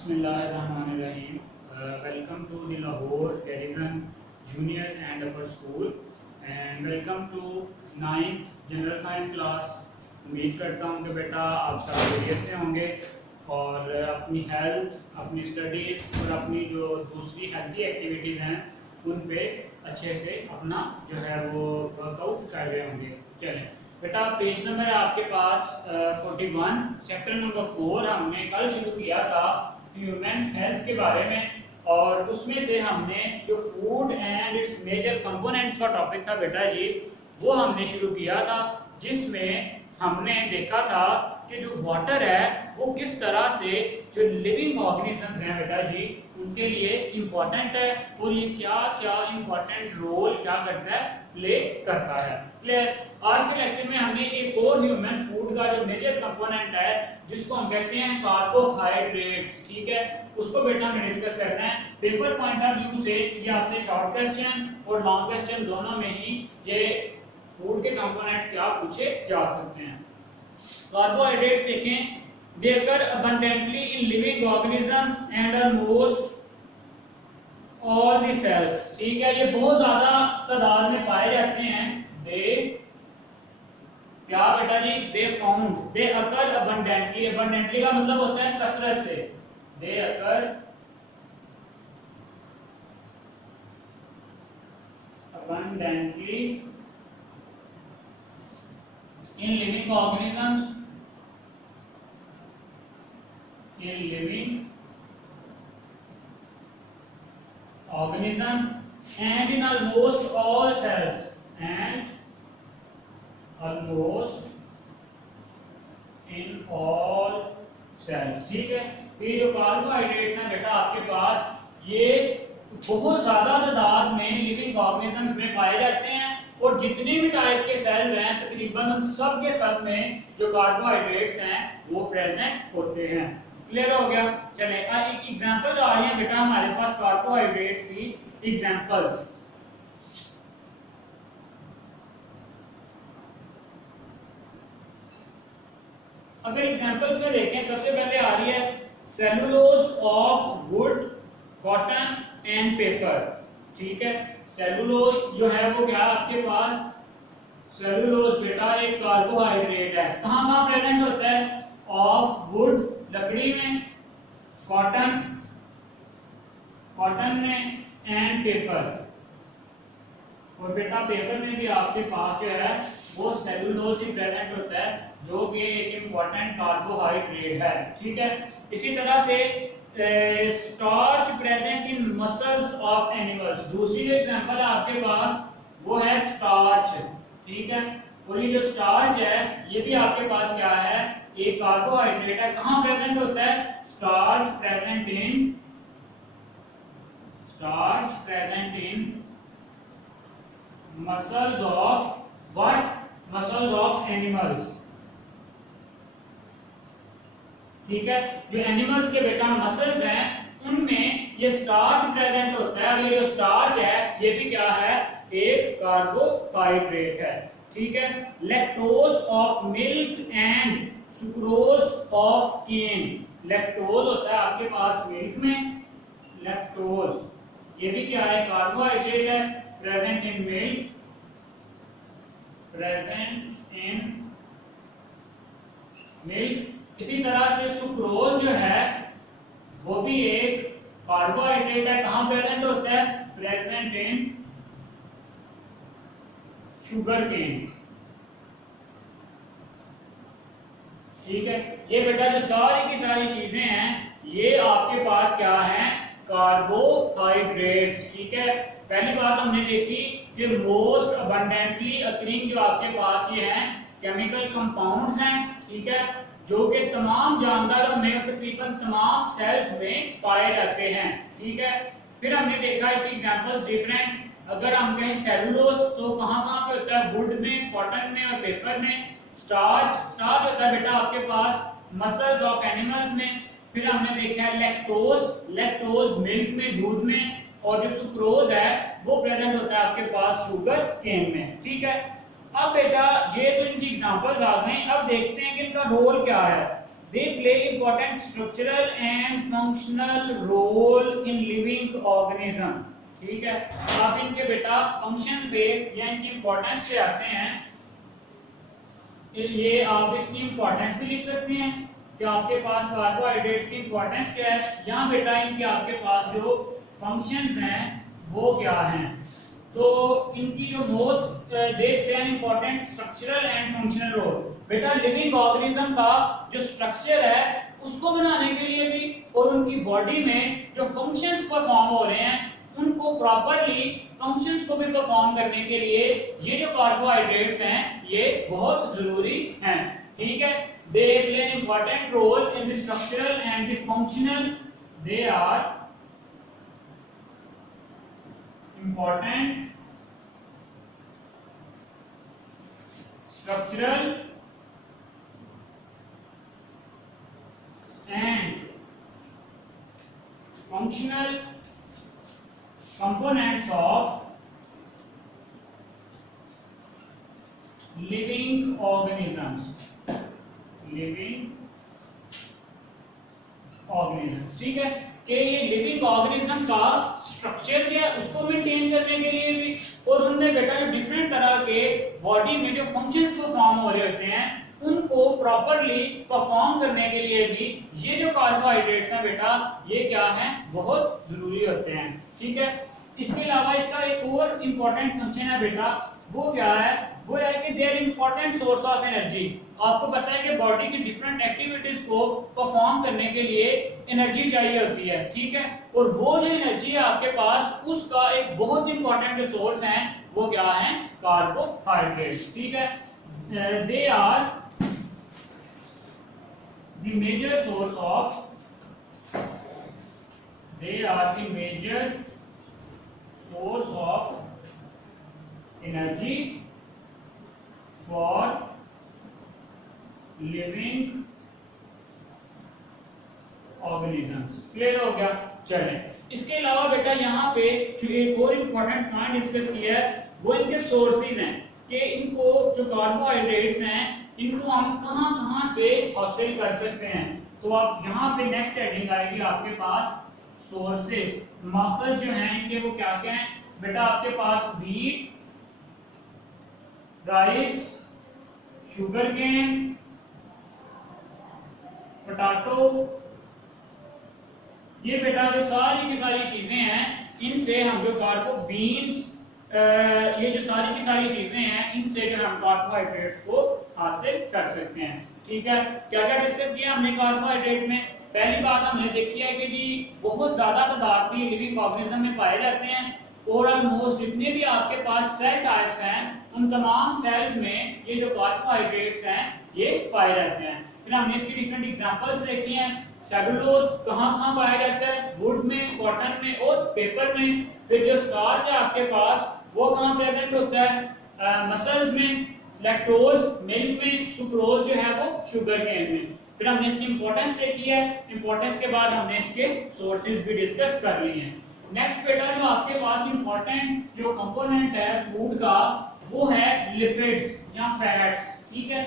Bismillahirrahmanirrahim. Welcome to the Lahore Garrison Junior and Upper School and welcome to 9th General Science class. उम्मीद करता हूँ कि बेटा आप सब खैरियत से होंगे और अपनी हेल्थ, अपनी स्टडीज और अपनी जो दूसरी हेल्थी एक्टिविटीज़ हैं उन पे अच्छे से अपना जो है वो वर्कआउट कर रहे होंगे। चलें बेटा, पेज नंबर है आपके पास 41, चैप्टर नंबर 4 हमने कल शुरू किया था ह्यूमन हेल्थ के बारे में और उसमें से हमने जो food and its major components का टॉपिक था बेटा जी, वो हमने शुरू किया था, जिसमें हमने देखा था कि जो वाटर है वो किस तरह से जो लिविंग ऑर्गेनिजम्स हैं बेटा जी उनके लिए इम्पोर्टेंट है और ये क्या क्या इम्पोर्टेंट रोल क्या करता है, प्ले करता है। क्लियर? आज के लेक्चर में हमने एक और ह्यूमन फूड का जो मेजर कंपोनेंट है जिसको हम कहते हैं कार्बोहाइड्रेट्स, ठीक है, उसको बेटा हमें डिस्कस करना है। पेपर पॉइंट ऑफ व्यू से ये आपसे शॉर्ट क्वेश्चन और लॉन्ग क्वेश्चन दोनों में ही ये फूड के कंपोनेंट्स क्या पूछे जा सकते हैं। कार्बोहाइड्रेट्स देखें, they occur abundantly in living organism and almost all the cells, ठीक है, ये बहुत ज्यादा तादाद में पाए जाते हैं। they क्या बेटा जी, they found, they occur abundantly, abundantly का मतलब होता है कसरत से, they occur abundantly in living organisms, in living organism and in almost all cells, and almost in all cells, ठीक है। ये जो कार्बोहाइड्रेट्स हैं बेटा आपके पास ये बहुत ज्यादा तादाद में लिविंग ऑर्गेनिजम्स में पाए जाते हैं और जितने भी टाइप के सेल्स हैं तकरीबन उन सब के सब में जो कार्बोहाइड्रेट्स हैं वो प्रेजेंट होते हैं। क्लियर हो गया? चले एक एग्जांपल आ रही है बेटा हमारे पास कार्बोहाइड्रेट्स की एग्जांपल्स। अगर एग्जांपल्स में देखें, सबसे पहले आ रही है cellulose of would, cotton and paper, ठीक है। सेलुलोज जो है वो क्या आपके पास, सेलुलोज बेटा एक कार्बोहाइड्रेट है, कहां कहां प्रेजेंट होता है, ऑफ वुड लकड़ी में, कॉटन कॉटन में एंड पेपर, और बेटा पेपर में भी आपके पास जो है वो सेलुलोज ही प्रेजेंट होता है जो कि एक इंपॉर्टेंट कार्बोहाइड्रेट है, ठीक है। इसी तरह से starch present in muscles of animals, दूसरी जो एग्जांपल है आपके पास वो है स्टार्च, ठीक है। और ये जो स्टार्च है ये भी आपके पास क्या है, एक कार्बोहाइड्रेट है, कहां प्रेजेंट होता है, starch present in muscles of what, muscles of animals, ठीक है। जो एनिमल्स के बेटा मसल्स हैं उनमें ये स्टार्च प्रेजेंट होता है। अब ये जो स्टार्च है ये भी क्या है, एक कार्बोहाइड्रेट है, ठीक है। Lactose of milk and sucrose of cane, lactose होता है आपके पास मिल्क में, लैक्टोज ये भी क्या है, कार्बोहाइड्रेट है, present in milk, present in milk. इसी तरह से सुक्रोज जो है वो भी एक कार्बोहाइड्रेट है, कहां प्रेजेंट होता है, प्रेजेंट इन शुगर केन, ठीक है। ये बेटा जो सारी की सारी चीजें हैं ये आपके पास क्या हैं, कार्बोहाइड्रेट्स, ठीक है। पहली बात हमने देखी कि मोस्ट अबंडेंटली अकरिंग जो आपके पास ये हैं केमिकल कंपाउंड्स हैं, ठीक है, जो कि तमाम जानदारों में तकरीबन तमाम सेल्स में पाए जाते हैं, ठीक है। फिर हमने देखा इसकी एग्जांपल्स डिफरेंट, अगर हम कहें सेलुलोज तो कहां कहां पे होता है, वुड में, कॉटन में और पेपर में। स्टार्च होता है बेटा आपके पास मसल्स ऑफ एनिमल्स में। फिर हमने देखा है लैक्टोज मिल्क में, दूध में, और जो सुक्रोज है वो प्रेजेंट होता है आपके पास शुगर केन में, ठीक है। अब बेटा ये तो इनकी एग्जांपल्स आ गई, अब देखते हैं कि इनका रोल क्या है। They play important structural and functional role in living organism. ठीक है, आप इनके बेटा फंक्शन पे या इनकी इंपॉर्टेंस पे आते हैं। ये आप इसकी इंपॉर्टेंस भी लिख सकते हैं कि आपके पास कार्बोहाइड्रेट्स की इंपॉर्टेंस क्या है, या बेटा इनके आपके पास जो फंक्शंस हैं वो क्या हैं। तो इनकी जो most they play important structural and functional role. बेटा लिविंग ऑर्गेनिज्म का जो स्ट्रक्चर है उसको बनाने के लिए भी और उनकी बॉडी में जो फंक्शंस परफॉर्म हो रहे हैं उनको प्रॉपर्ली फंक्शंस को भी परफॉर्म करने के लिए ये जो कार्बोहाइड्रेट्स हैं ये बहुत जरूरी हैं। ठीक है, they play an important role in the structural and the functional, they are important structural and functional components of living organisms। ठीक है कि ये लिविंग ऑर्गेनिज्म का स्ट्रक्चर क्या है उसको मेंटेन करने के लिए भी, और उनमें बेटा जो डिफरेंट तरह के बॉडी में जो फंक्शंस परफॉर्म हो रहे होते हैं उनको प्रॉपर्ली परफॉर्म करने के लिए भी ये जो कार्बोहाइड्रेट्स हैं बेटा ये क्या हैं बहुत जरूरी होते हैं। ठीक है, इसके अलावा इसका एक और इंपॉर्टेंट फंक्शन है बेटा, वो क्या है, वो है कि they are important source of energy. आपको पता है कि बॉडी की डिफरेंट एक्टिविटीज को परफॉर्म करने के लिए एनर्जी चाहिए होती है। ठीक है, और वो जो एनर्जी है आपके पास उसका एक बहुत इंपॉर्टेंट जो सोर्स है वो क्या है, कार्बोहाइड्रेट्स। ठीक है, they are the major source of source of energy for living organisms। Clear हो गया। चलें, इसके अलावा बेटा यहाँ पे जो एक और इम्पोर्टेंट पॉइंट डिस्कस किया है वो इनके सोर्सेज हैं कि इनको जो कार्बोहाइड्रेट्स हैं इनको हम कहाँ से हासिल कर सकते हैं। तो आप यहाँ पे नेक्स्ट हेडिंग आएगी आपके पास सोर्सेस। माखज जो हैं इनके वो क्या क्या हैं बेटा, आपके पास wheat, rice, sugarcane, potato, ये बेटा जो सारी की सारी चीजें हैं इनसे हम जो कार्बो बीन्स, ये जो सारी की सारी चीजें हैं इनसे जो हम कार्बोहाइड्रेट्स को हासिल कर सकते हैं। ठीक है, क्या क्या डिस्कस किया हमने कार्बोहाइड्रेट में। पहली बात हमने देखी है कि जी बहुत ज्यादा तादाद में लिविंग ऑर्गेनिज्म में पाए जाते हैं और ऑलमोस्ट जितने भी आपके पास सेल टाइप्स हैं उन तमाम सेल्स में ये जो कार्बोहाइड्रेट्स हैं ये पाए जाते हैं। फिर हमने इसकी डिफरेंट एग्जांपल्स देखी हैं। सेलुलोज कहाँ पाया जाता है, वुड में, कॉटन में और पेपर में। फिर जो स्टार्च है आपके पास वो कहाँ प्रेजेंट होता है, मसल्स में, लैक्टोज मिल्क में, सुक्रोज जो है वो शुगर केन में। फिर हमने इसकी इंपॉर्टेंस देखी है, इंपॉर्टेंस के बाद हमने इसके सोर्सेज भी डिस्कस कर लिए हैं। नेक्स्ट बेटा जो आपके पास इंपॉर्टेंट जो कंपोनेंट है फूड का वो है लिपिड्स या फैट्स। ठीक है,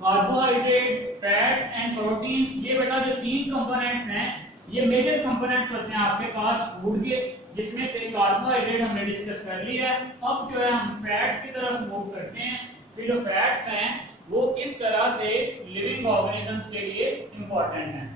कार्बोहाइड्रेट, फैट्स एंड प्रोटीन्स, ये बेटा जो तीन कंपोनेंट्स हैं ये मेजर कंपोनेंट्स होते हैं आपके पास फूड के, जिसमें से कार्बोहाइड्रेट हमने डिस्कस कर लिया है। अब जो है हम फैट्स की तरफ मूव करते हैं। फिर जो फैट्स हैं वो किस तरह से लिविंग ऑर्गेनिजम्स के लिए इंपॉर्टेंट हैं।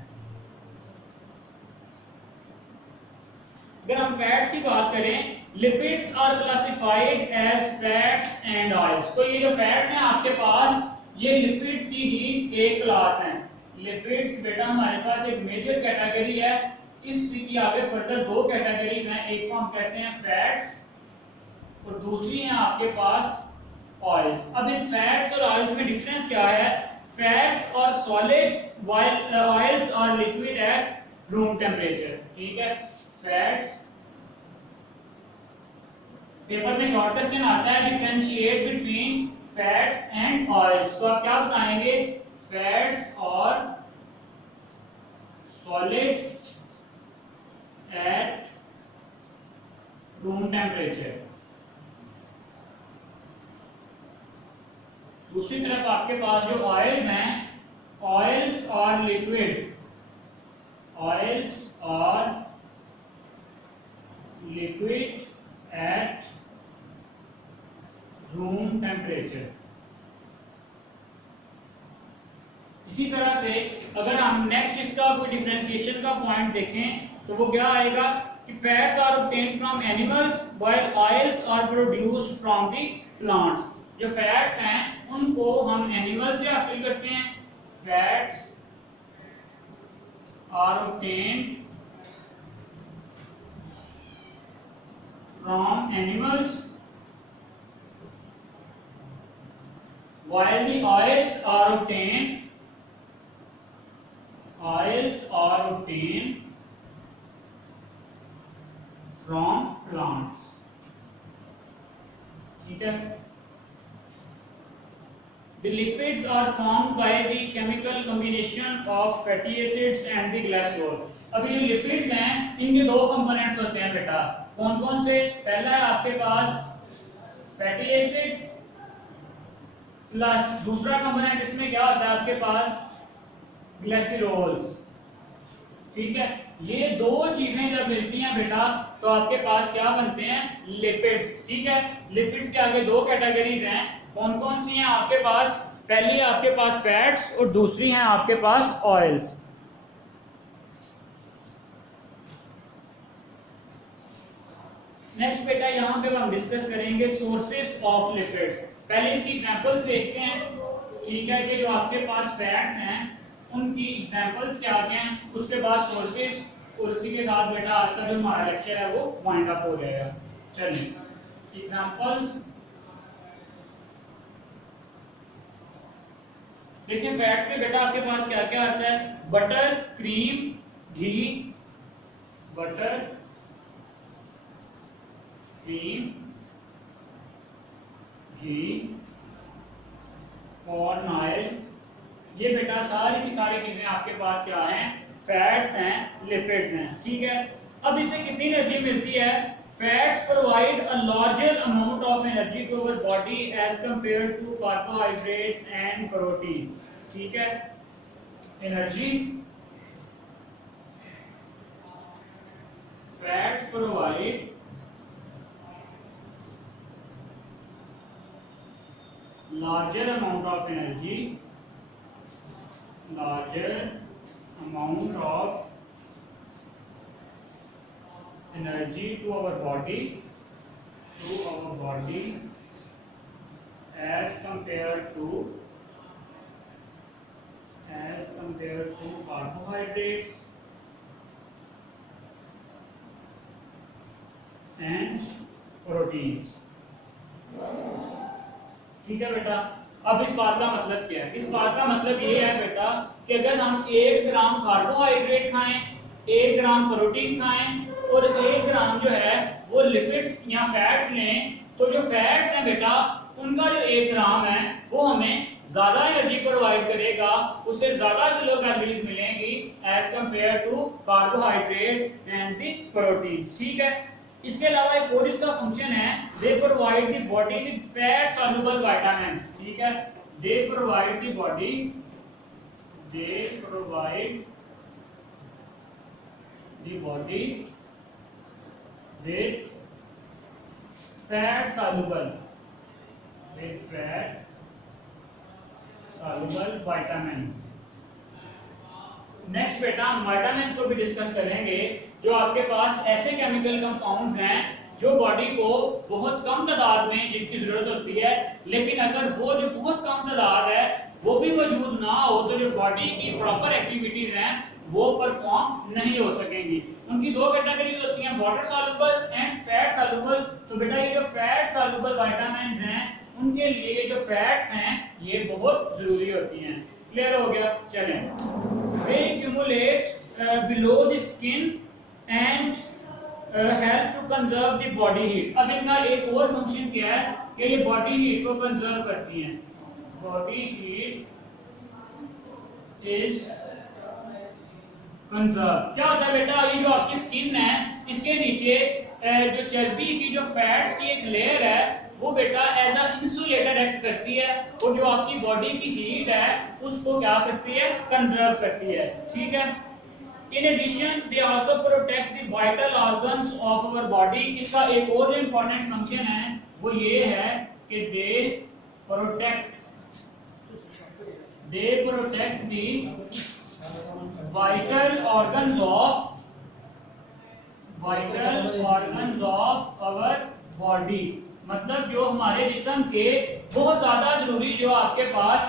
अगर हम फैट्स की बात करें, lipids are classified as fats and oils. तो ये जो फैट्स हैं आपके पास ये लिपिड्स की ही एक क्लास है। लिपिड्स बेटा हमारे पास एक मेजर कैटेगरी है, इसकी आगे फर्दर दो कैटेगरीज हैं, एक को हम कहते हैं फैट्स और दूसरी है आपके पास ऑयल्स। अब इन फैट्स और ऑयल्स में डिफरेंस क्या है, फैट्स और सॉलिड व्हाइल ऑयल्स और लिक्विड एट रूम टेम्परेचर। ठीक है, फैट्स पेपर में शॉर्ट क्वेश्चन आता है differentiate between fats and oils. तो आप क्या बताएंगे, फैट्स और सॉलिड एट रूम टेम्परेचर। दूसरी तरफ आपके पास जो ऑयल्स हैं, oils or liquid, oils or liquid at room temperature। इसी तरह से अगर हम नेक्स्ट इसका कोई डिफरेंशिएशन का पॉइंट देखें तो वो क्या आएगा कि fats are obtained from animals while oils are produced from the plants. जो फैट्स हैं उनको हम एनिमल से हासिल करते हैं। Fats are obtained from animals while the oils are obtained from plants। ठीक है। The lipids are formed by the chemical combination of fatty acids and the glycerol। अब ये lipids हैं, इनके दो कंपोनेंट्स होते हैं बेटा। कौन कौन से? पहला है आपके पास fatty acids प्लस दूसरा कंपोनेंट इसमें क्या होता है आपके पास? ग्लाइसरोल्स। ठीक है। ये दो चीजें जब मिलती हैं बेटा तो आपके पास क्या बनते हैं? लिपिड्स। ठीक है। लिपिड्स के आगे दो कैटेगरीज हैं। कौन कौन सी हैं आपके पास? पहली है आपके पास फैट्स और दूसरी है आपके पास ऑयल्स। नेक्स्ट बेटा यहां पे हम डिस्कस करेंगे सोर्सेस ऑफ लिपिड्स। पहले इसकी एग्जांपल्स देखते हैं। ठीक है कि जो आपके पास फैट्स हैं उनकी एग्जांपल्स क्या क्या हैं, उसके बाद सोर्सेस, और उसी के साथ बेटा आज का जो हमारा लेक्चर है वो वाइंड अप हो जाएगा। चलिए एग्जांपल्स देखिए। फैट्स में बेटा आपके पास क्या क्या आता है? बटर, क्रीम, घी, बटर, क्रीम, घी, कॉर्न ऑयल। ये बेटा सारी की सारी चीजें आपके पास क्या हैं? फैट्स हैं, लिपिड्स हैं। ठीक है। अब इससे कितनी एनर्जी मिलती है? Fats provide a larger amount of energy to our body as compared to carbohydrates and protein. ठीक है। Energy fats provide larger amount of energy to our body as compared to carbohydrates and proteins। ठीक है बेटा। अब इस बात का मतलब क्या है? इस बात का मतलब ये है बेटा कि अगर हम 1 ग्राम कार्बोहाइड्रेट खाएं, 1 ग्राम प्रोटीन खाएं और 1 ग्राम जो है वो लिपिड्स या फैट्स लें, तो जो फैट्स हैं बेटा उनका जो 1 ग्राम है वो हमें ज्यादा एनर्जी प्रोवाइड करेगा, उससे ज्यादा किलो कैलोरीज मिलेंगी as compare to carbohydrate and the proteins. ठीक है। इसके अलावा एक और इसका फंक्शन है, they provide the body with fat soluble vitamins. ठीक है। They provide the body with fat soluble vitamin. Next बेटा हम विटामिन्स को भी डिस्कस करेंगे। जो आपके पास ऐसे केमिकल कंपाउंड हैं जो बॉडी को बहुत कम तादाद में जिनकी जरूरत होती है, लेकिन अगर वो जो बहुत कम तादाद है वो भी मौजूद ना हो तो जो बॉडी की प्रॉपर एक्टिविटीज हैं वो परफॉर्म नहीं हो सकेंगी। उनकी दो कैटेगरीज होती हैं, water soluble and fat soluble. तो बेटा ये जो फैट सॉल्युबल विटामिन्स हैं उनके लिए ये जो फैट्स हैं ये बहुत जरूरी होती हैं। क्लियर हो गया? चलें। They accumulate below the skin and help to conserve the body heat. अब इनका एक और फंक्शन क्या है कि ये बॉडी हीट को कंजर्व करती हैं। Body heat is conserve. क्या होता है बेटा? ये जो आपकी स्किन है इसके नीचे जो चर्बी की जो फैट्स की एक लेयर है वो बेटा एज अ इंसुलेटर एक्ट करती है, और जो आपकी बॉडी की हीट है उसको क्या करती है, कंजर्व करती है। ठीक है। In addition, they also protect the vital organs of our body. इसका एक और important function है, वो ये है कि they protect the vital organs of our body। मतलब जो हमारे जिस्म के बहुत ज्यादा जरूरी जो आपके पास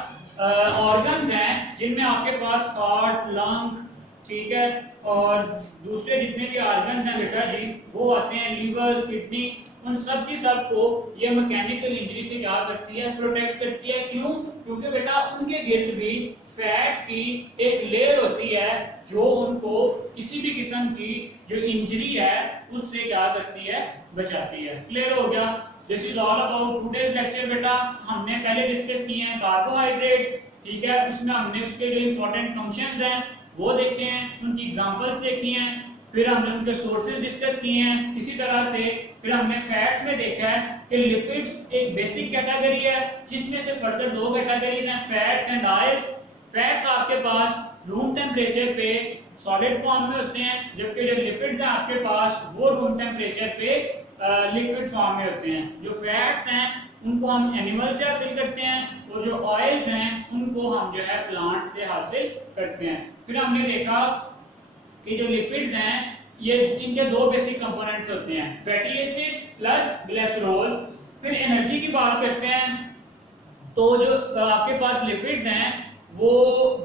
ऑर्गन्स हैं, जिनमें आपके पास हार्ट, लंग, ठीक है, और दूसरे जितने भी ऑर्गन्स हैं बेटा जी, वो आते हैं लीवर, किडनी, उन सब की सब को ये मैकेनिकल इंजरी से क्या करती है, प्रोटेक्ट करती है। क्यों? क्योंकि बेटा उनके गिर्द भी फैट की एक लेयर होती है जो उनको किसी भी किस्म की जो इंजरी है उससे क्या करती है, बचाती है। क्लियर हो गया? This is all about today's lecture. बेटा हमने पहले डिस्कस किए हैं कार्बोहाइड्रेट्स, ठीक है, उसमें हमने उसके जो इंपॉर्टेंट फंक्शंस हैं वो देखे हैं, उनकी एग्जांपल्स देखी हैं, फिर हमने उनके सोर्सेज डिस्कस किए हैं। इसी तरह से फिर हमने फैट्स में देखा है कि लिपिड्स एक बेसिक कैटेगरी है जिसमें से फर्दर दो कैटेगरीज हैं, फैट्स एंड ऑयल्स। फैट्स आपके पास रूम टेम्परेचर पे सॉलिड फॉर्म में होते हैं, जबकि जो लिपिड्स हैं आपके पास वो रूम टेम्परेचर पे लिक्विड फॉर्म में होते हैं। जो फैट्स हैं उनको हम एनिमल से हासिल करते हैं और जो ऑयल्स हैं उनको हम जो है प्लांट से हासिल करते हैं। फिर हमने देखा कि जो लिपिड्स हैं ये इनके दो बेसिक कंपोनेंट्स होते हैं, फैटी एसिड्स प्लस ग्लिसरॉल। फिर एनर्जी की बात करते हैं तो जो आपके पास लिपिड्स हैं वो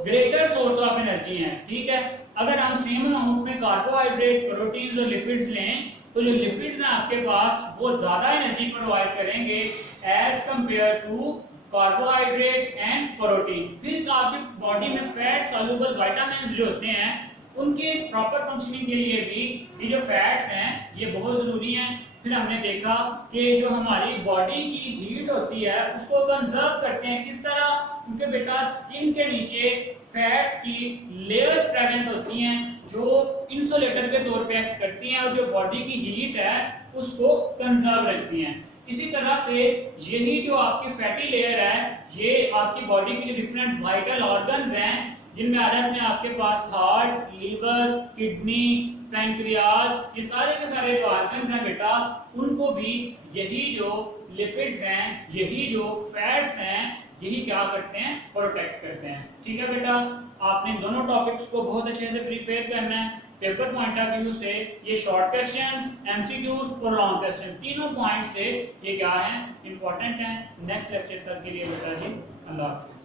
ग्रेटर सोर्स ऑफ एनर्जी हैं। ठीक है, अगर हम सेम अमाउंट में कार्बोहाइड्रेट, प्रोटीन और लिपिड्स लें तो जो लिपिड्स हैं आपके पास वो ज्यादा एनर्जी प्रोवाइड करेंगे as compare to carbohydrate and protein. फिर आपकी बॉडी में फैट सॉल्युबल विटामिन्स जो होते हैं उनके प्रॉपर फंक्शनिंग के लिए भी ये जो फैट्स हैं ये बहुत जरूरी हैं। फिर हमने देखा कि जो हमारी बॉडी की हीट होती है उसको कंजर्व करते हैं। किस तरह? क्योंकि बेटा स्किन के नीचे फैट्स की लेयर्स प्रेजेंट होती हैं जो इंसुलेटर के तौर पे एक्ट करती हैं और जो बॉडी की हीट है उसको कंजर्व रखती हैं। इसी तरह से यही जो आपकी फैटी लेयर है ये आपकी बॉडी के जो डिफरेंट वाइटल ऑर्गन्स हैं जिनमें आ जाते हैं आपके पास हार्ट, लीवर, किडनी, पैंक्रियाज, ये सारे के सारे जो ऑर्गन्स हैं बेटा उनको भी यही जो लिपिड्स हैं, यही जो फैट्स हैं, यही क्या करते हैं, प्रोटेक्ट करते हैं। ठीक है बेटा, आपने दोनों टॉपिक्स को बहुत अच्छे से प्रिपेयर करना है। पेपर पॉइंट ऑफ व्यू से ये शॉर्ट क्वेश्चंस, एमसीक्यूज और लॉन्ग क्वेश्चन तीनों पॉइंट से ये क्या है, इंपॉर्टेंट है। नेक्स्ट लेक्चर तक के लिए बेटा जी अल्लाह हाफिज़।